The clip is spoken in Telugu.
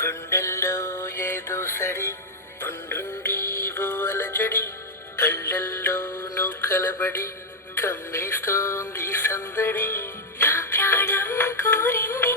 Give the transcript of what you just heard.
గుండెల్లో ఏదో సడి ఉండుండి ఓ అలజడి కళ్ళల్లో నువ్వు కలబడి కమ్మేస్తోంది సందడి నా ప్రాణం కోరింది